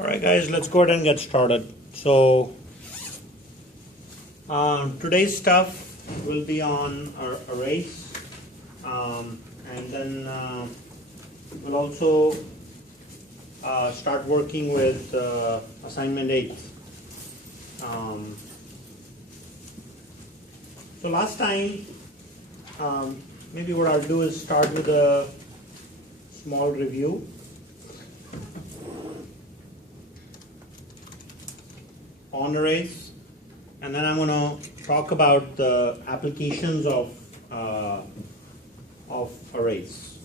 Alright guys, let's go ahead and get started. So today's stuff will be on our arrays, and then we'll also start working with assignment 8. So last time, maybe what I'll do is start with a small review. On arrays, and then I'm going to talk about the applications of arrays.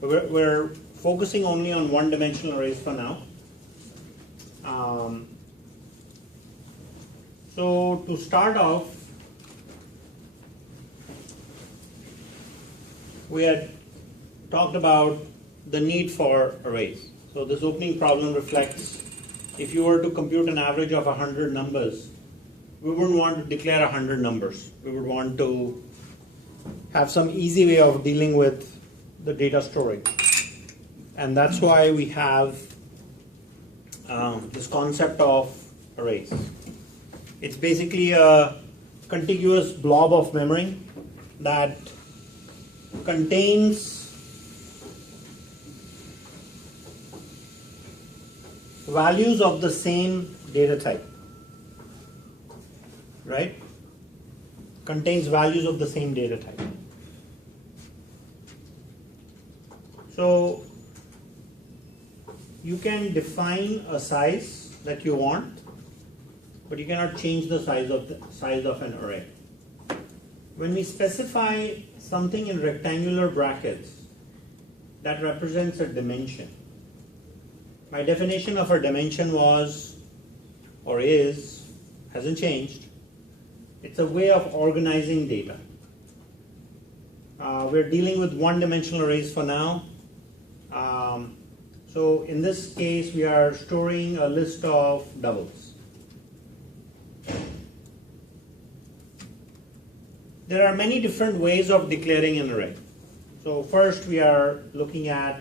We're focusing only on one-dimensional arrays for now. So to start off, we had talked about the need for arrays. So this opening problem reflects, if you were to compute an average of 100 numbers, we wouldn't want to declare 100 numbers. We would want to have some easy way of dealing with the data storage. And that's why we have this concept of arrays. It's basically a contiguous blob of memory that contains values of the same data type, right? Contains values of the same data type. So you can define a size that you want, but you cannot change the size of an array. When we specify something in rectangular brackets, that represents a dimension. My definition of a dimension was, or is, hasn't changed. It's a way of organizing data. We're dealing with one-dimensional arrays for now. So in this case, we are storing a list of doubles. There are many different ways of declaring an array. So first, we are looking at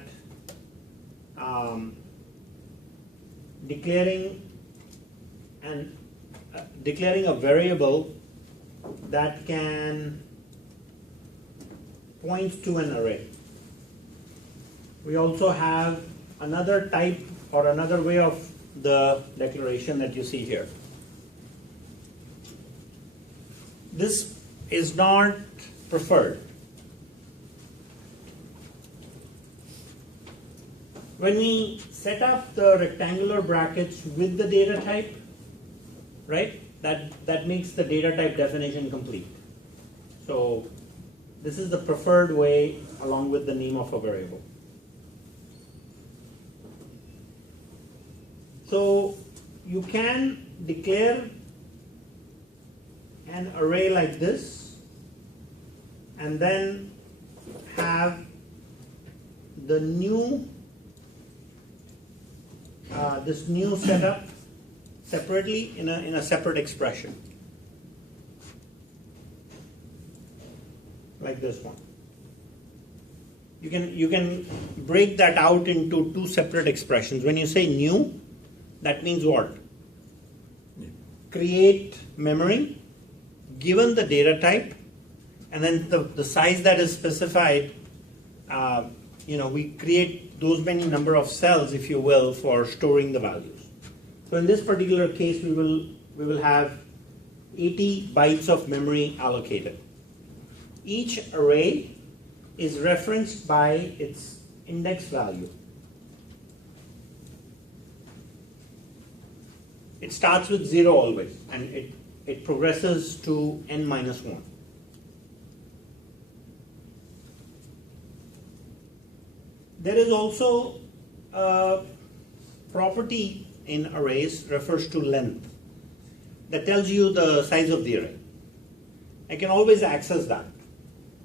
declaring a variable that can point to an array. We also have another type or another way of the declaration that you see here. This is not preferred. When we set up the rectangular brackets with the data type, right, that makes the data type definition complete. So this is the preferred way along with the name of a variable. So you can declare an array like this and then have the new this new setup separately in a separate expression, like this one. You can break that out into two separate expressions. When you say new, that means what? Create memory given the data type, and then the size that is specified. We create those many number of cells, if you will, for storing the values. So in this particular case, we will have 80 bytes of memory allocated. Each array is referenced by its index value. It starts with 0 always, and it progresses to n minus 1. There is also a property in arrays refers to length that tells you the size of the array. I can always access that.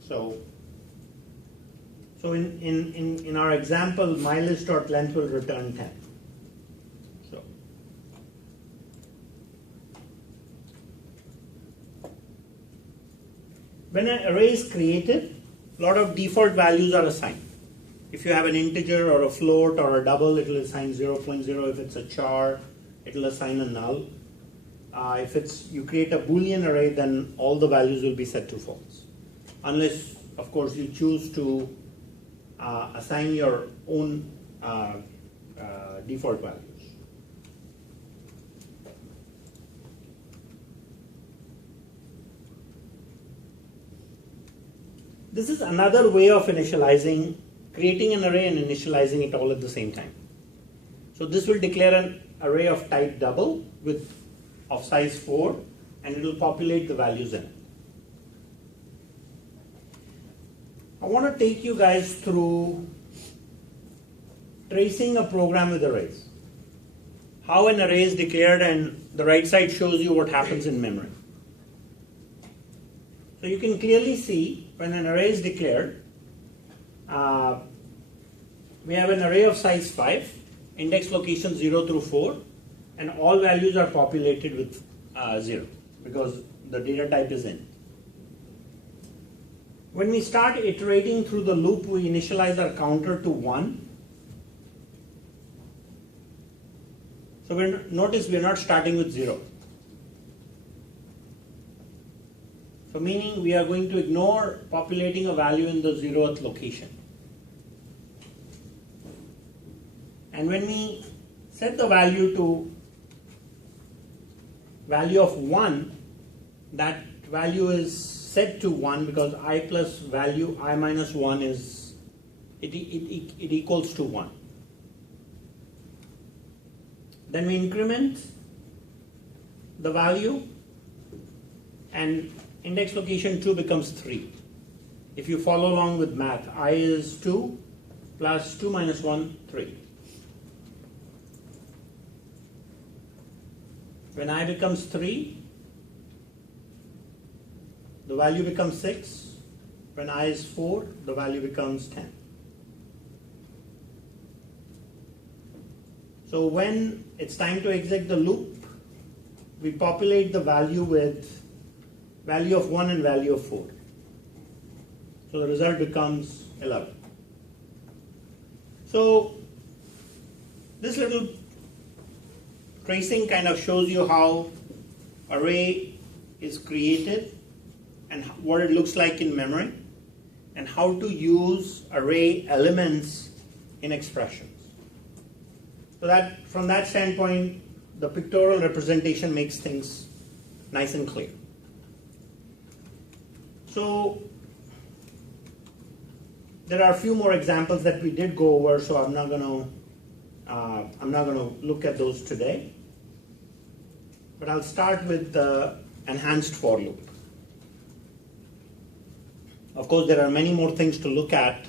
So in our example, mylist.length will return 10. So when an array is created, a lot of default values are assigned. If you have an integer or a float or a double, it will assign 0.0. If it's a char, it will assign a null. If you create a Boolean array, then all the values will be set to false. Unless, of course, you choose to assign your own default values. This is another way of initializing, creating an array and initializing it all at the same time. So this will declare an array of type double of size 4, and it will populate the values in it. I want to take you guys through tracing a program with arrays. How an array is declared, and the right side shows you what happens in memory. So you can clearly see when an array is declared, we have an array of size 5, index location 0 through 4, and all values are populated with 0 because the data type is in. When we start iterating through the loop, we initialize our counter to 1. So notice we are not starting with 0. So meaning we are going to ignore populating a value in the 0th location. And when we set the value to value of 1, that value is set to 1 because I plus value I minus 1 is, it equals to 1. Then we increment the value and index location 2 becomes 3. If you follow along with math, I is 2 plus 2 minus 1, 3. When I becomes 3, the value becomes 6. When I is 4, the value becomes 10. So when it's time to exit the loop, we populate the value with value of 1 and value of 4. So the result becomes 11. So this little tracing kind of shows you how array is created and what it looks like in memory and how to use array elements in expressions. So that from that standpoint, the pictorial representation makes things nice and clear. So there are a few more examples that we did go over, so I'm not going to look at those today. But I'll start with the enhanced for loop. Of course, there are many more things to look at,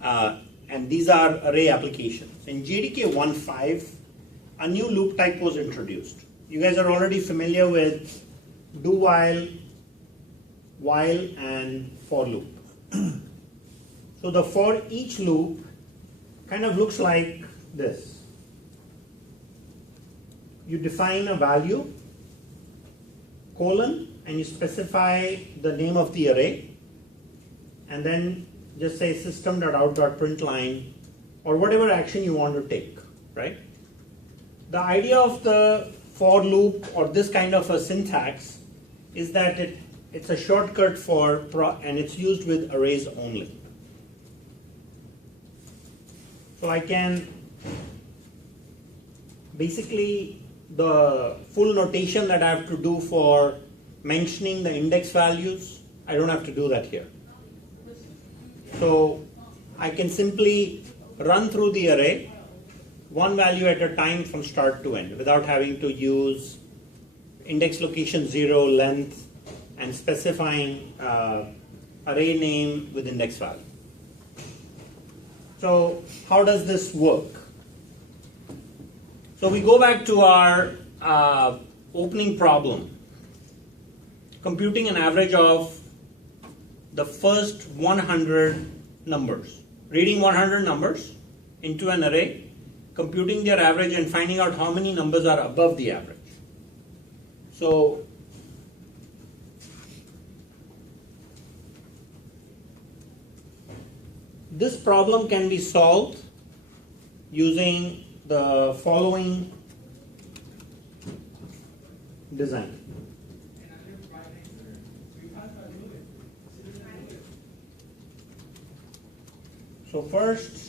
and these are array applications. In JDK 1.5, a new loop type was introduced. You guys are already familiar with do while, and for loop. So the for each loop kind of looks like this. You define a value, colon, and you specify the name of the array, and then just say system.out.println or whatever action you want to take, right? The idea of the for loop or this kind of a syntax is that it's a shortcut and it's used with arrays only. So I can basically, the full notation that I have to do for mentioning the index values, I don't have to do that here. So I can simply run through the array, one value at a time from start to end, without having to use index location 0, length, and specifying array name with index value. So how does this work? So we go back to our opening problem, computing an average of the first 100 numbers, reading 100 numbers into an array, computing their average and finding out how many numbers are above the average. So this problem can be solved using the following design. So first,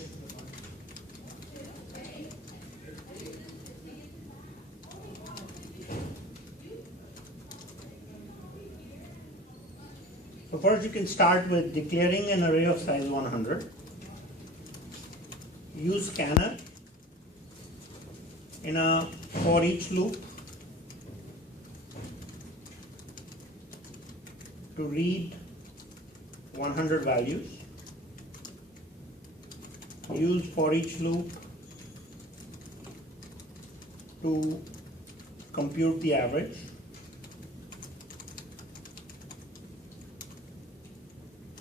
you can start with declaring an array of size 100. Use scanner in a for each loop to read 100 values. Use for each loop to compute the average.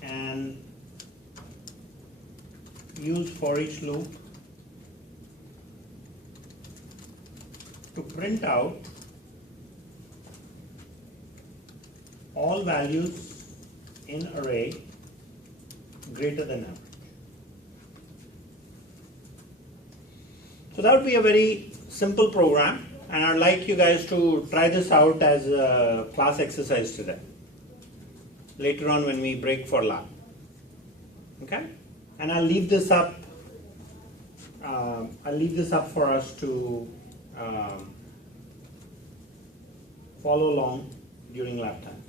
And use for each loop to print out all values in array greater than average. So that would be a very simple program, and I'd like you guys to try this out as a class exercise today, later on when we break for lab. Okay? And I'll leave this up for us to follow along during lab time.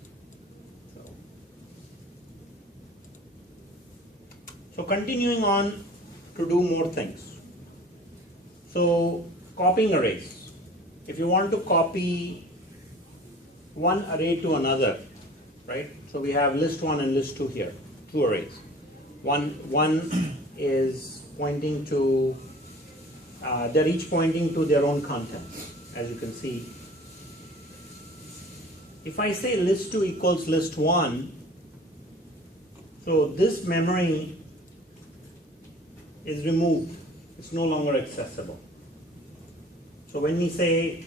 So continuing on to do more things. So copying arrays. If you want to copy one array to another, right? So we have list 1 and list 2 here, two arrays. One is pointing to, they're each pointing to their own contents, as you can see. If I say list 2 equals list 1, so this memory is removed. It's no longer accessible. So when we say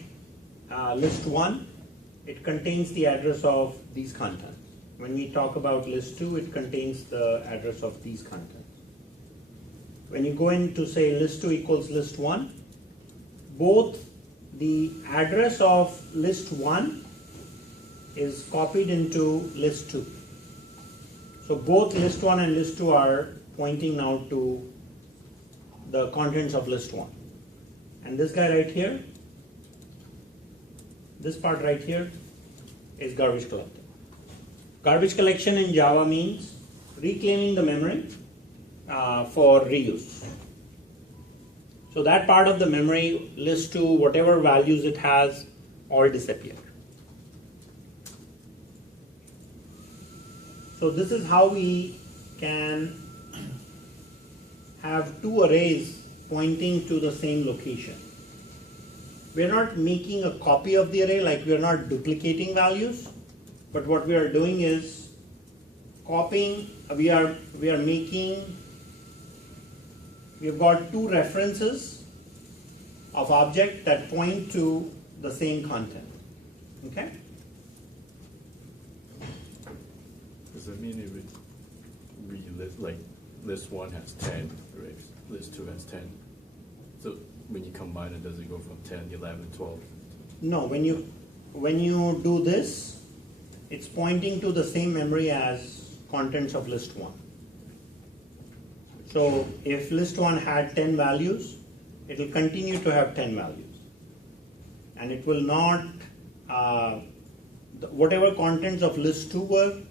list 1, it contains the address of these contents. When we talk about list 2, it contains the address of these contents. When you go in to say list 2 equals list 1, both the address of list 1 is copied into list 2. So both list 1 and list 2 are pointing now to the contents of list 1. And this guy right here, this part right here, is garbage collector. Garbage collection in Java means reclaiming the memory for reuse. So that part of the memory, list 2, whatever values it has, all disappear. So this is how we can have two arrays pointing to the same location. We are not making a copy of the array, like we are not duplicating values, but what we are doing is copying, we have got two references of object that point to the same content. Okay? Does that mean it would relist, like list 1 has 10 arrays, list 2 has 10? So when you combine it, does it go from 10, 11, 12? No, when you do this, it's pointing to the same memory as contents of list 1. So if list 1 had 10 values, it will continue to have 10 values. And it will not, whatever contents of list 2 were,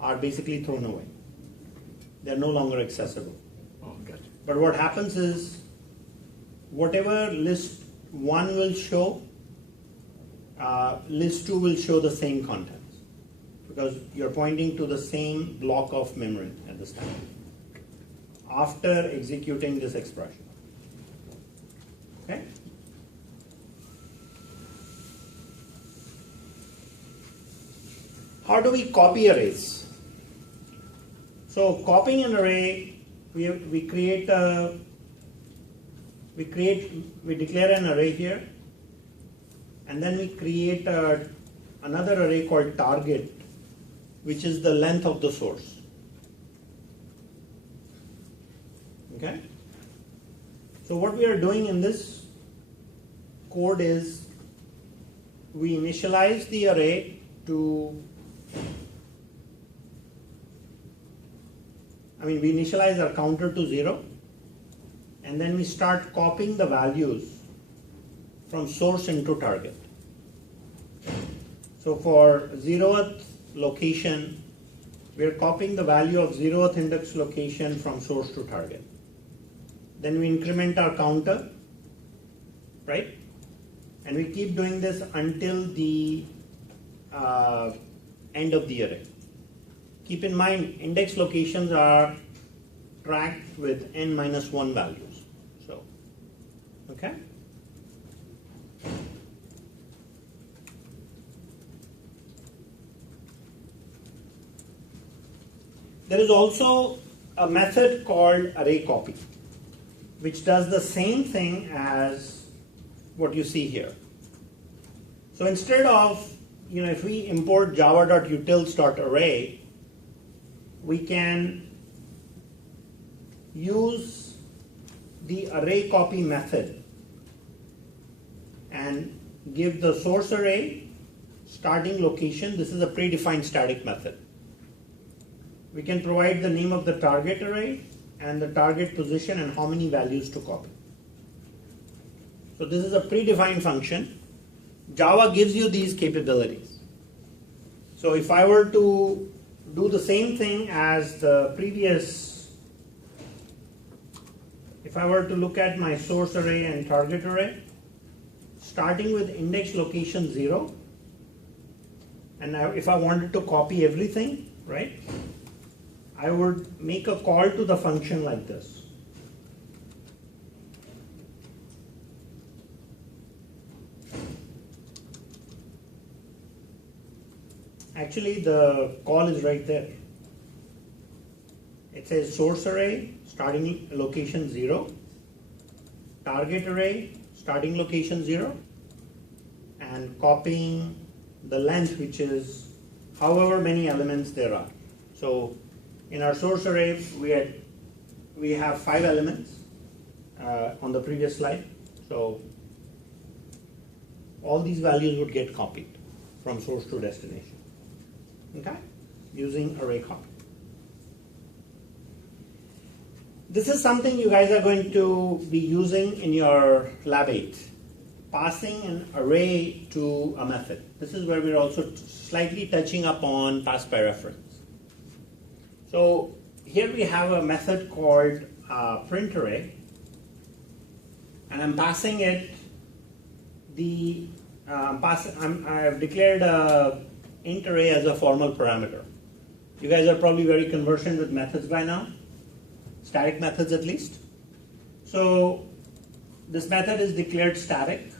are basically thrown away. They're no longer accessible. Oh, gotcha. But what happens is, whatever list 1 will show, list 2 will show the same contents, because you're pointing to the same block of memory at this time after executing this expression. Okay? How do we copy arrays? So copying an array, we declare an array here, and then we create another array called target, which is the length of the source. Okay? So what we are doing in this code is we initialize the array to, we initialize our counter to 0, and then we start copying the values from source into target. So for 0th location, we are copying the value of 0th index location from source to target. Then we increment our counter, right? And we keep doing this until the end of the array. Keep in mind, index locations are tracked with n minus 1 values. So, okay? There is also a method called arraycopy, which does the same thing as what you see here. So instead of, if we import java.utils.array, we can use the arraycopy method and give the source array starting location. This is a predefined static method. We can provide the name of the target array and the target position and how many values to copy. So this is a predefined function. Java gives you these capabilities. So if I were to do the same thing as the previous, if I were to look at my source array and target array, starting with index location 0, and if I wanted to copy everything, right, I would make a call to the function like this. Actually, the call is right there. It says source array, starting location 0, target array, starting location 0, and copying the length, which is however many elements there are. So in our source array, we have 5 elements on the previous slide. So all these values would get copied from source to destination. Okay? Using arraycopy. This is something you guys are going to be using in your lab 8. Passing an array to a method. This is where we're also slightly touching upon pass by reference. So here we have a method called print array, and I'm passing it I've declared a int array as a formal parameter. You guys are probably very conversant with methods by now, static methods at least. So this method is declared static.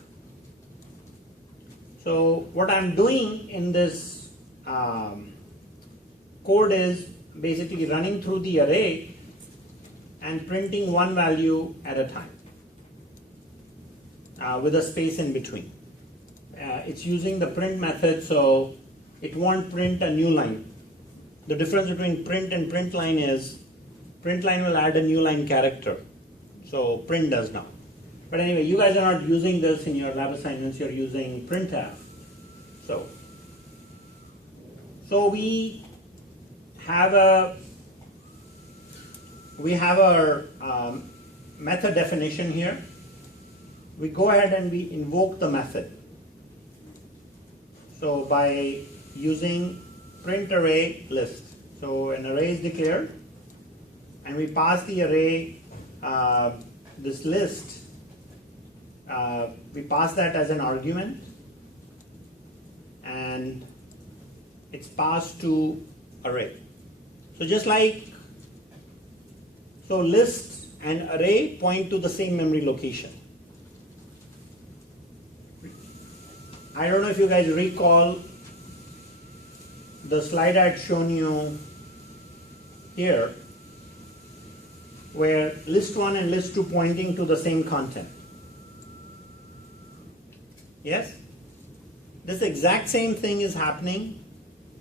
So what I'm doing in this code is basically running through the array and printing one value at a time with a space in between. It's using the print method, so it won't print a new line. The difference between print and print line is print line will add a new line character, so print does not. But anyway, you guys are not using this in your lab assignments, you're using printf. So we have our method definition here. We go ahead and we invoke the method. So by using print array list. So an array is declared, and we pass the array this list. We pass that as an argument, and it's passed to array. So just like, so list and array point to the same memory location. I don't know if you guys recall the slide I had shown you here, where list 1 and list 2 pointing to the same content. Yes? This exact same thing is happening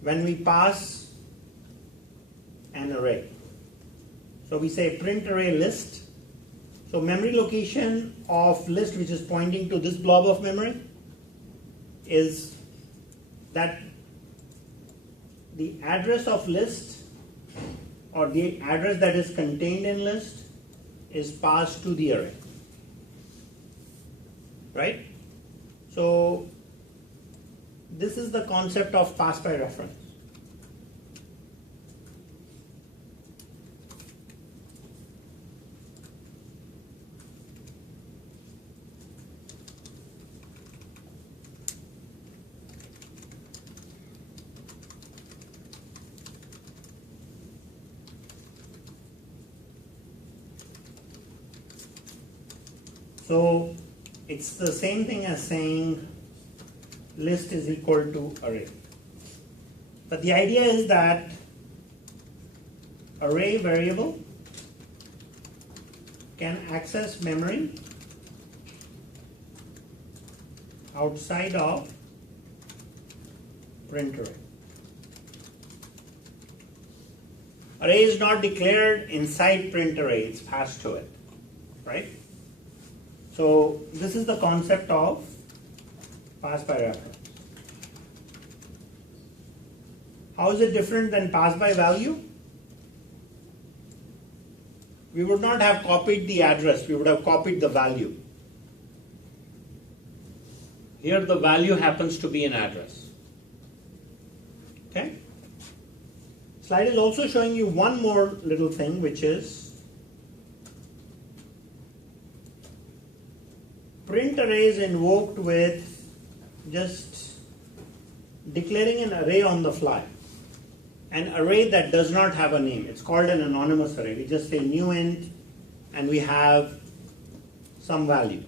when we pass an array. So we say print array list, So memory location of list, which is pointing to this blob of memory, is that the address of list, or the address that is contained in list, is passed to the array, right? So this is the concept of pass by reference. So it's the same thing as saying list is equal to array. But the idea is that array variable can access memory outside of print array. Array is not declared inside print array, it's passed to it, right? So this is the concept of pass by reference. How is it different than pass by value? We would not have copied the address, we would have copied the value. Here the value happens to be an address. Okay? Slide is also showing you one more little thing, which is print array is invoked with just declaring an array on the fly. An array that does not have a name. It's called an anonymous array. We just say new int and we have some values.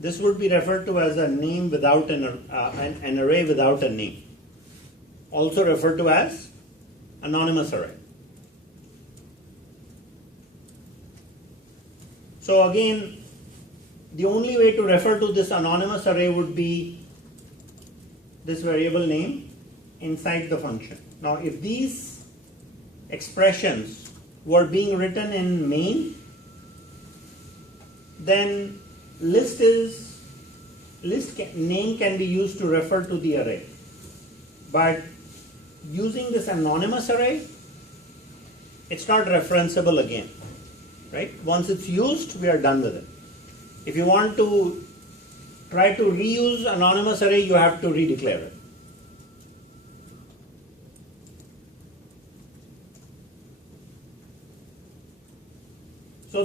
This would be referred to as a name without an array without a name. Also referred to as anonymous array. So again, the only way to refer to this anonymous array would be this variable name inside the function. Now if these expressions were being written in main, then name can be used to refer to the array. But using this anonymous array, it's not referenceable again, right? Once it's used, we are done with it. If you want to try to reuse anonymous array, you have to redeclare it. So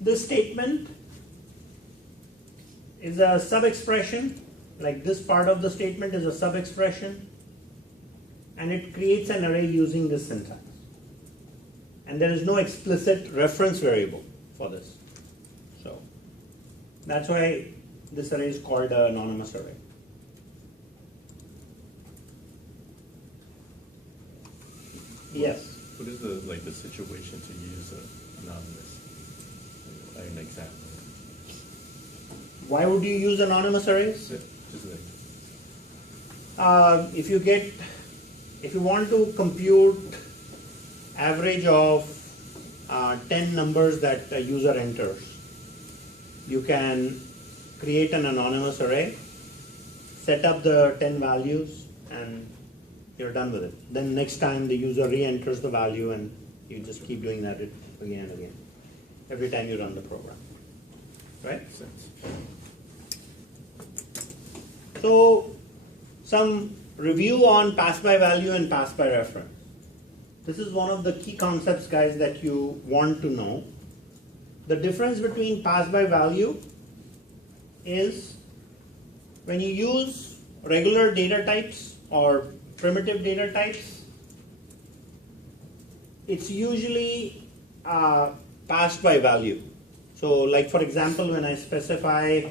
this statement is a sub-expression, like this part of the statement is a sub-expression, and it creates an array using this syntax. And there is no explicit reference variable for this. So that's why this array is called an anonymous array. Yes? What is the situation to use anonymous? An example. Why would you use anonymous arrays? Yeah, just like If you want to compute average of 10 numbers that a user enters, you can create an anonymous array, set up the 10 values, and you're done with it. Then next time the user re-enters the value, and you just keep doing that again and again, every time you run the program. Right? So some review on pass by value and pass by reference. This is one of the key concepts, guys, that you want to know. The difference between pass by value is when you use regular data types or primitive data types, it's usually passed by value. So like for example, when I specify,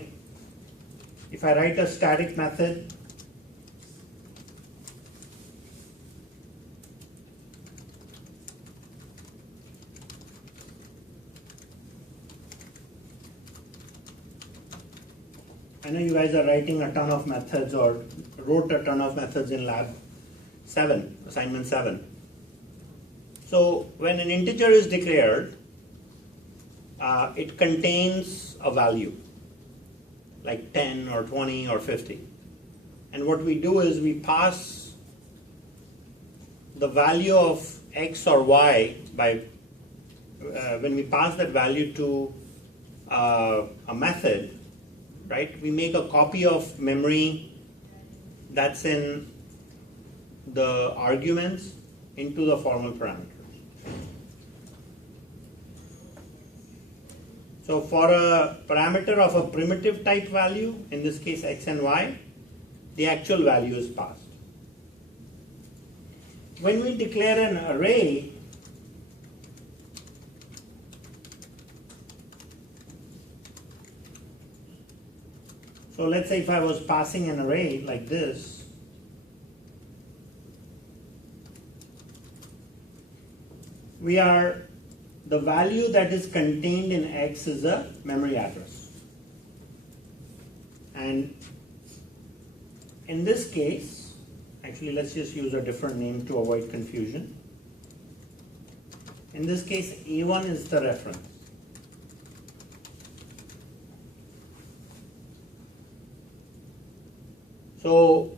if I write a static method, I know you guys are writing a ton of methods or wrote a ton of methods in lab 7, assignment 7. So when an integer is declared, it contains a value, like 10 or 20 or 50. And what we do is we pass the value of x or y by, when we pass that value to a method, right, we make a copy of memory that's in the arguments into the formal parameters. So for a parameter of a primitive type value, in this case x and y, the actual value is passed. When we declare an array, so let's say if I was passing an array like this, the value that is contained in x is a memory address. And in this case, actually let's just use a different name to avoid confusion. In this case, A1 is the reference. So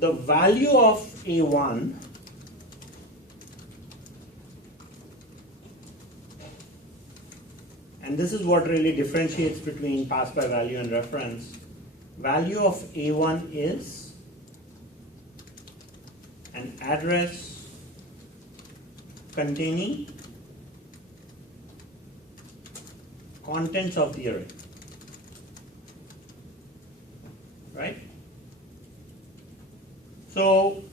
the value of A1 and this is what really differentiates between pass by value and reference. Value of A1 is an address containing contents of the array. Right? So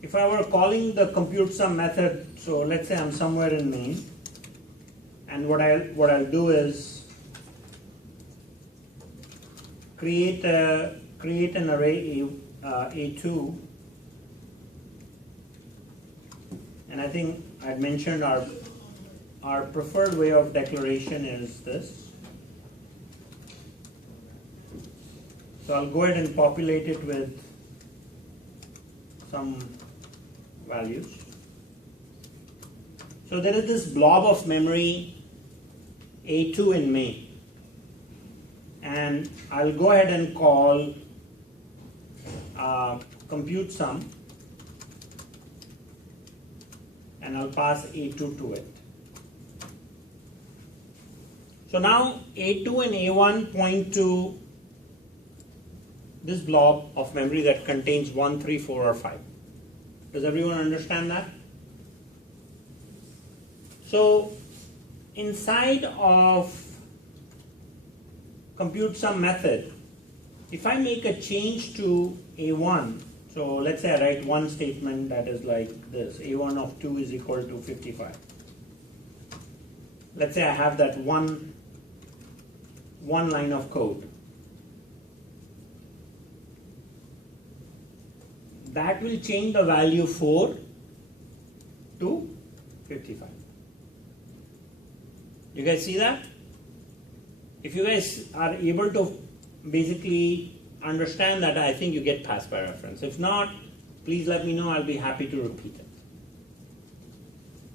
if I were calling the compute sum method, so let's say I'm somewhere in main, and what I'll do is create an array A2, and I think I'd mentioned our preferred way of declaration is this. So I'll go ahead and populate it with some values. So there is this blob of memory A2 in main, and I'll go ahead and call compute sum, and I'll pass A2 to it. So now A2 and A1 point to this blob of memory that contains 1, 3, 4, or 5. Does everyone understand that? So inside of compute sum method, if I make a change to A1, so let's say I write one statement that is like this, A1 of 2 is equal to 55. Let's say I have that one line of code. That will change the value 4 to 55. You guys see that? If you guys are able to basically understand that, I think you get pass by reference. If not, please let me know, I'll be happy to repeat it.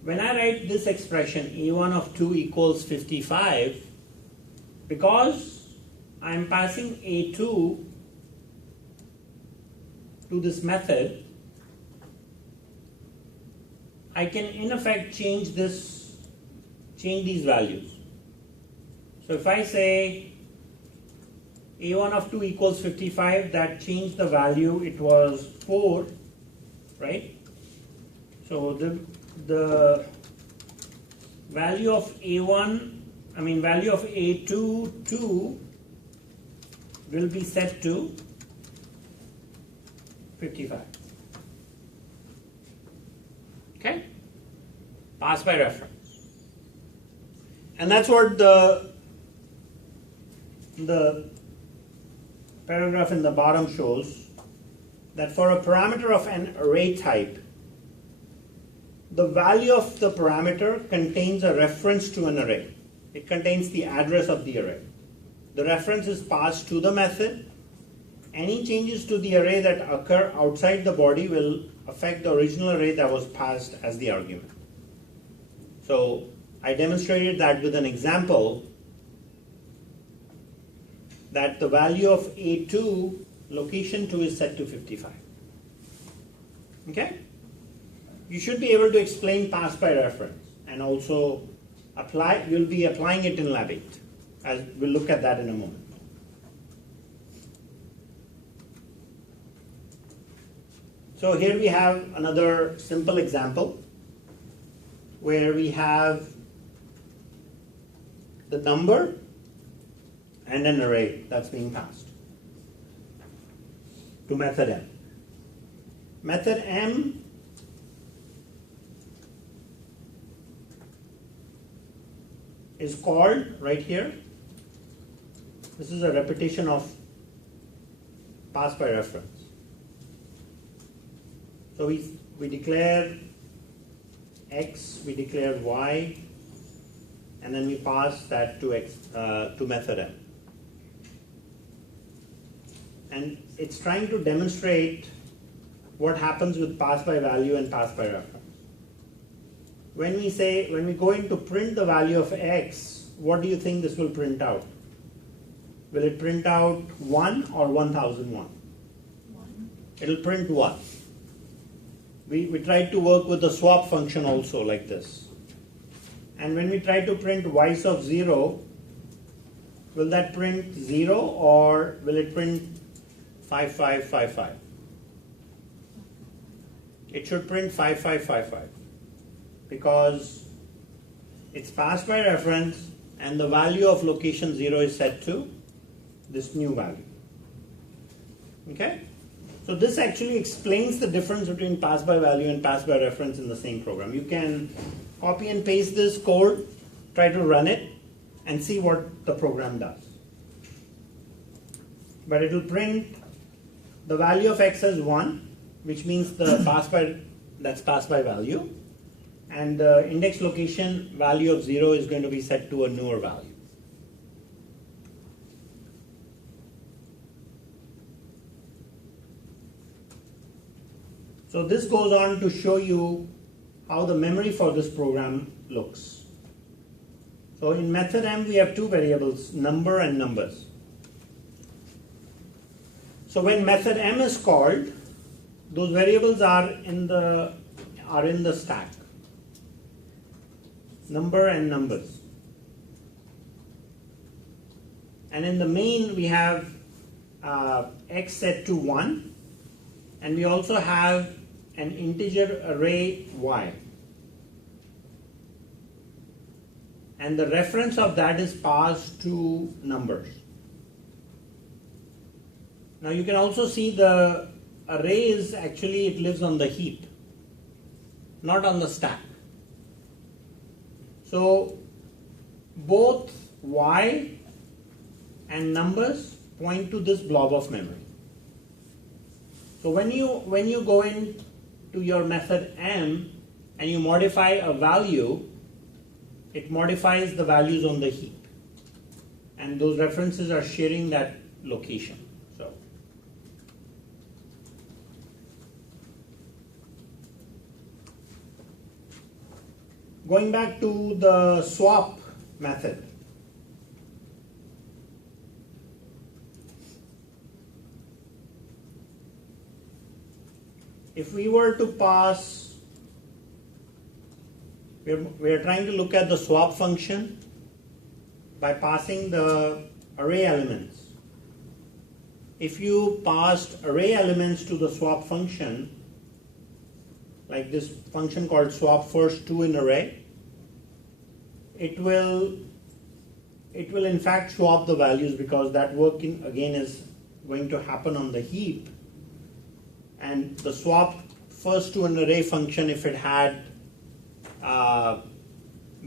When I write this expression, A1 of 2 equals 55, because I'm passing A2 to this method, I can in effect change these values. So if I say A1 of 2 equals 55, that changed the value, it was 4, right? So the value of value of A2, 2 will be set to 55. Okay? Pass by reference. And that's what the paragraph in the bottom shows, that for a parameter of an array type, the value of the parameter contains a reference to an array. It contains the address of the array. The reference is passed to the method. Any changes to the array that occur outside the body will affect the original array that was passed as the argument. So I demonstrated that with an example that the value of A2, location 2 is set to 55. Okay? You should be able to explain pass by reference and also apply, you'll be applying it in Lab 8. As we'll look at that in a moment. So here we have another simple example where we have the number and an array that's being passed to method M. Method M is called right here. This is a repetition of pass by reference. So we declare X, we declare Y, and then we pass that to method M. And it's trying to demonstrate what happens with pass by value and pass by reference. When we go in to print the value of X, what do you think this will print out? Will it print out 1 or 1001? 1. It'll print 1. We tried to work with the swap function also like this. And when we try to print y's of 0, will that print 0 or will it print 5555? It should print 5555 because it's passed by reference and the value of location 0 is set to this new value. Okay? So this actually explains the difference between pass by value and pass by reference in the same program. You can copy and paste this code, try to run it, and see what the program does. But it will print the value of X as 1, which means the that's pass by value, and the index location value of 0 is going to be set to a newer value. So this goes on to show you how the memory for this program looks. So in method M we have two variables, number and numbers. So when method M is called, those variables are in the stack. Number and numbers. And in the main we have X set to 1, and we also have an integer array Y. And the reference of that is passed to numbers. Now you can also see the array is actually, it lives on the heap, not on the stack. So both Y and numbers point to this blob of memory. So when you go in to your method M and you modify a value, it modifies the values on the heap. And those references are sharing that location. So going back to the swap method. If we were to pass, we are trying to look at the swap function by passing the array elements. If you passed array elements to the swap function, like this function called swap first 2 in array, it will in fact swap the values because that work again is going to happen on the heap. And the swap first to an array function, if it had,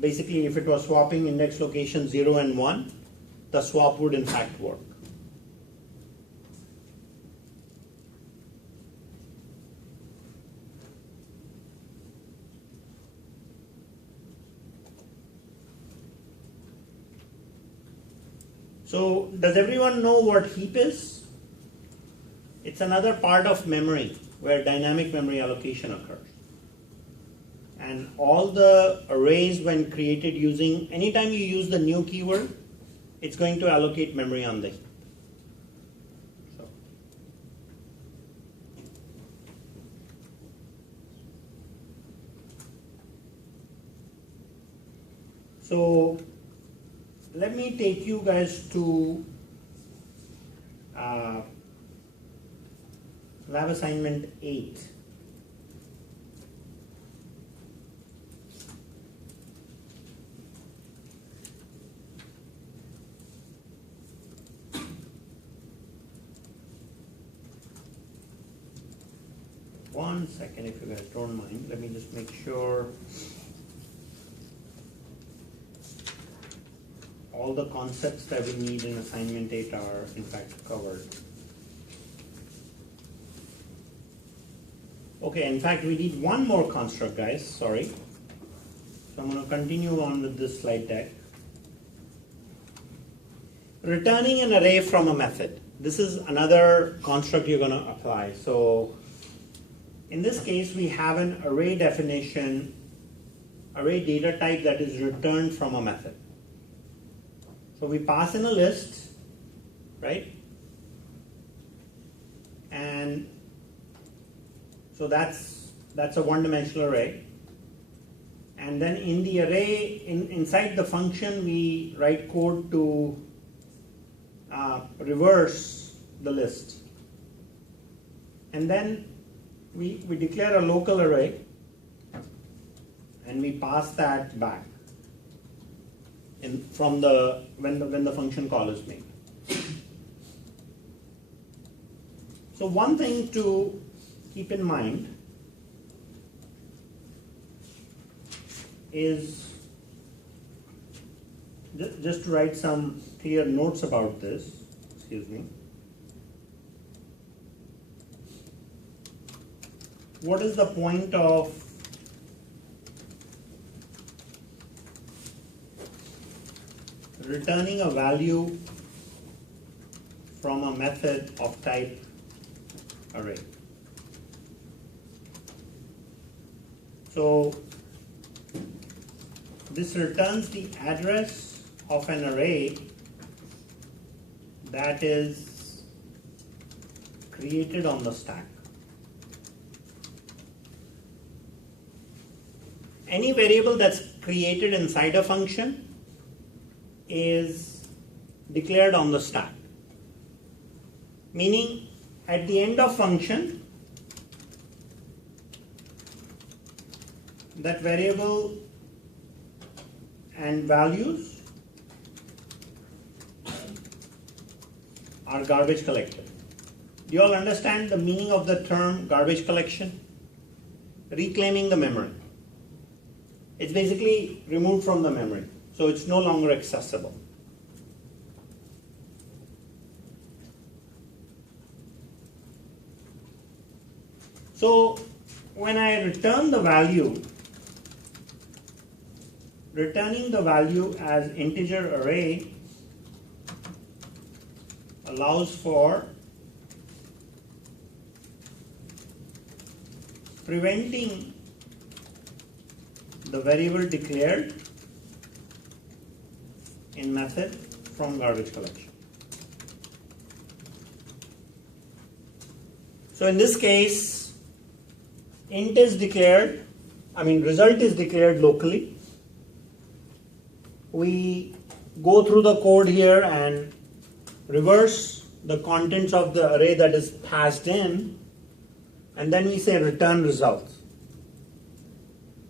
basically if it was swapping index location 0 and 1, the swap would in fact work. So does everyone know what heap is? It's another part of memory. where dynamic memory allocation occurs. And all the arrays when created using, anytime you use the new keyword, it's going to allocate memory on the heap. So let me take you guys to lab assignment 8. One second, if you guys don't mind, let me just make sure all the concepts that we need in assignment 8 are in fact covered. Okay, in fact we need one more construct, guys, sorry. So I'm going to continue on with this slide deck. Returning an array from a method. This is another construct you're going to apply. So in this case we have an array definition, array data type that is returned from a method. So we pass in a list, right? And so that's a one-dimensional array. And then in the array, inside the function, we write code to reverse the list. And then we declare a local array and we pass that back from when the function call is made. So one thing to keep in mind is just to write some clear notes about this. Excuse me. What is the point of returning a value from a method of type array? So this returns the address of an array that is created on the stack. Any variable that's created inside a function is declared on the stack. Meaning at the end of function, that variable and values are garbage collected. Do you all understand the meaning of the term garbage collection? Reclaiming the memory. It's basically removed from the memory, so it's no longer accessible. So when I return the value, returning the value as integer array allows for preventing the variable declared in method from garbage collection. So in this case, int is declared, result is declared locally. We go through the code here and reverse the contents of the array that is passed in, and then we say return result.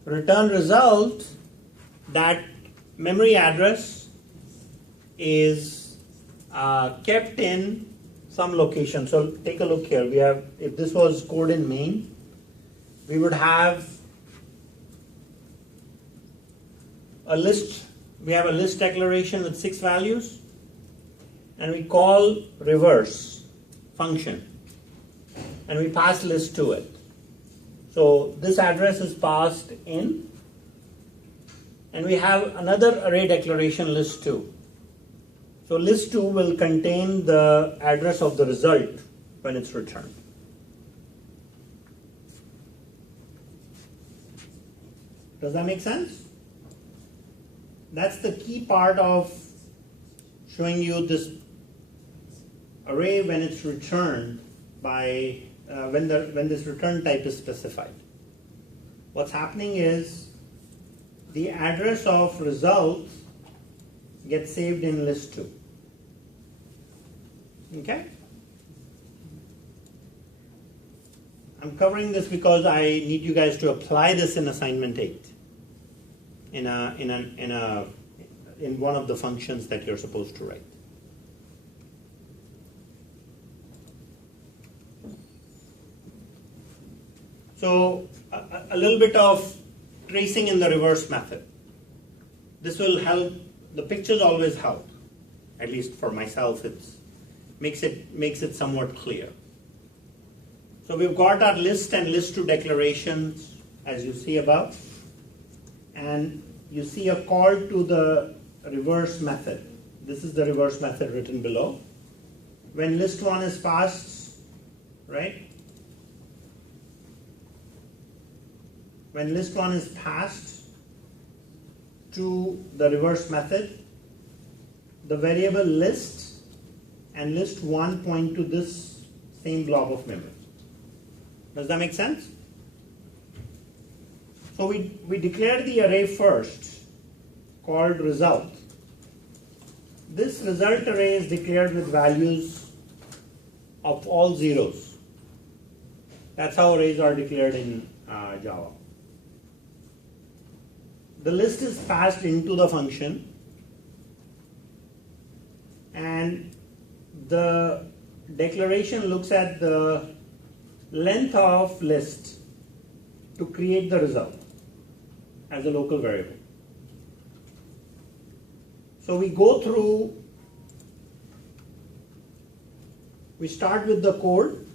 Return result, that memory address is kept in some location. So take a look here. We have, if this was code in main, we would have a list. We have a list declaration with 6 values, and we call reverse function, and we pass list to it. So this address is passed in, and we have another array declaration list 2. So list 2 will contain the address of the result when it's returned. Does that make sense? That's the key part of showing you this array when it's returned by when this return type is specified. What's happening is the address of results gets saved in list 2. Okay? I'm covering this because I need you guys to apply this in assignment 8 in one of the functions that you're supposed to write. So a little bit of tracing in the reverse method. This will help. The pictures always help. At least for myself, it makes it somewhat clear. So we've got our list and list to declarations as you see above, and you see a call to the reverse method. This is the reverse method written below. When list 1 is passed, right? When list 1 is passed to the reverse method, the variable list and list 1 point to this same blob of memory. Does that make sense? So we declare the array first, called result. This result array is declared with values of all zeros. That's how arrays are declared in Java. The list is passed into the function, and the declaration looks at the length of list to create the result as a local variable. So we go through, we start with the code,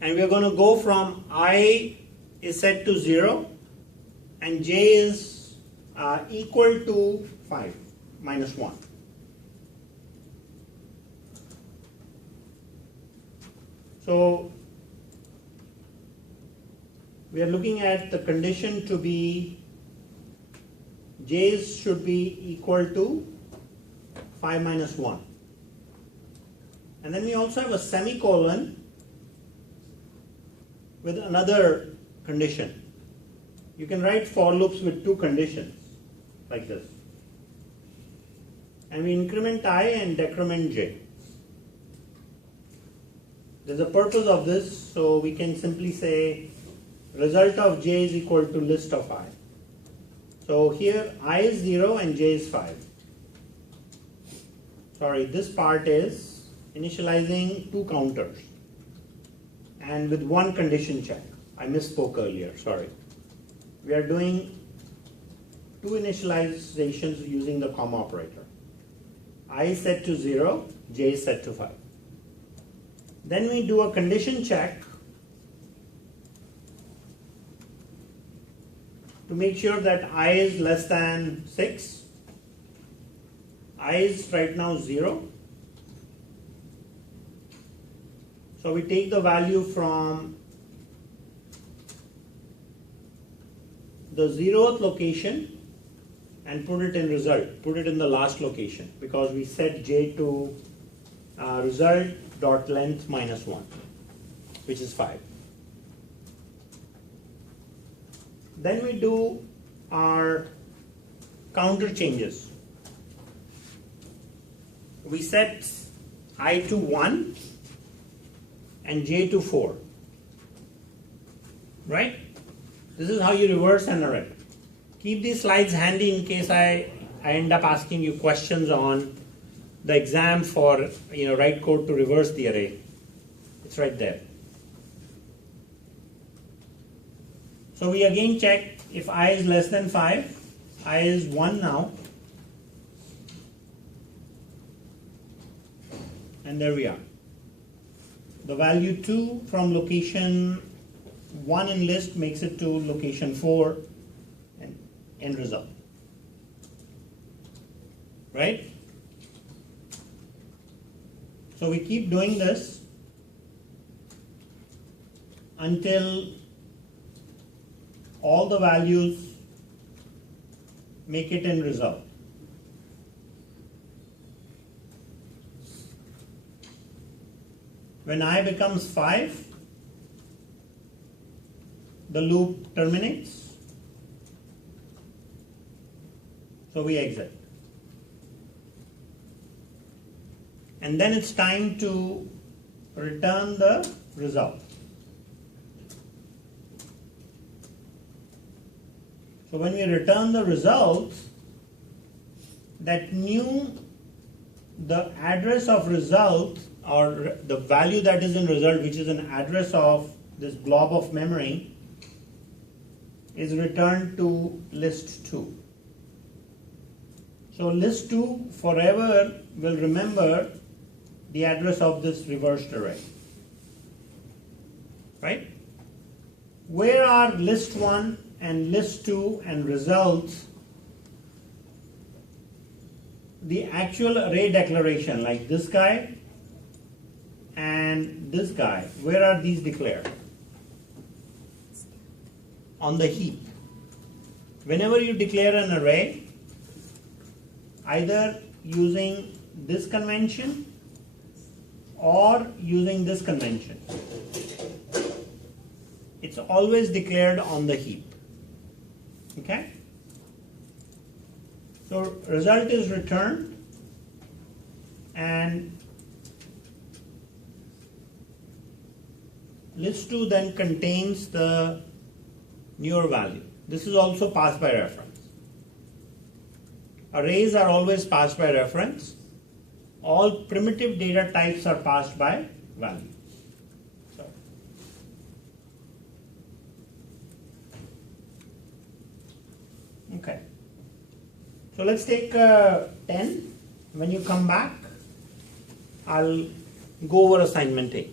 and we're going to go from I is set to 0 and j is equal to 5 minus 1. So we are looking at the condition to be j's should be equal to 5 minus 1. And then we also have a semicolon with another condition. You can write for loops with 2 conditions like this. And we increment I and decrement j. There's a purpose of this, so we can simply say result of j is equal to list of I. So here I is 0 and j is 5. Sorry, this part is initializing 2 counters and with 1 condition check. I misspoke earlier, sorry. We are doing 2 initializations using the comma operator. I is set to 0, j is set to 5. Then we do a condition check to make sure that I is less than 6. I is right now 0. So we take the value from the 0th location and put it in result, put it in the last location, because we set j to result dot length minus 1, which is 5. Then we do our counter changes. We set I to 1 and j to 4, right? This is how you reverse an array. Keep these slides handy in case I end up asking you questions on the exam for, write code to reverse the array. It's right there. So we again check if I is less than 5. I is 1 now. And there we are. The value 2 from location 1 in list makes it to location 4 and end result. Right? So we keep doing this until all the values, make it in result. When I becomes 5, the loop terminates. So we exit. And then it's time to return the result. So when we return the results, that the address of result, or the value that is in result, which is an address of this blob of memory, is returned to list 2. So list 2 forever will remember the address of this reversed array. Right? Where are list 1 and list 2 and results? The actual array declaration, like this guy and this guy, where are these declared? On the heap. Whenever you declare an array, either using this convention or using this convention, it's always declared on the heap. Okay? So result is returned, and list 2 then contains the newer value. This is also passed by reference. Arrays are always passed by reference. All primitive data types are passed by value. Okay. So let's take 10. When you come back, I'll go over assignment A.